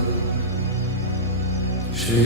Swami Samarth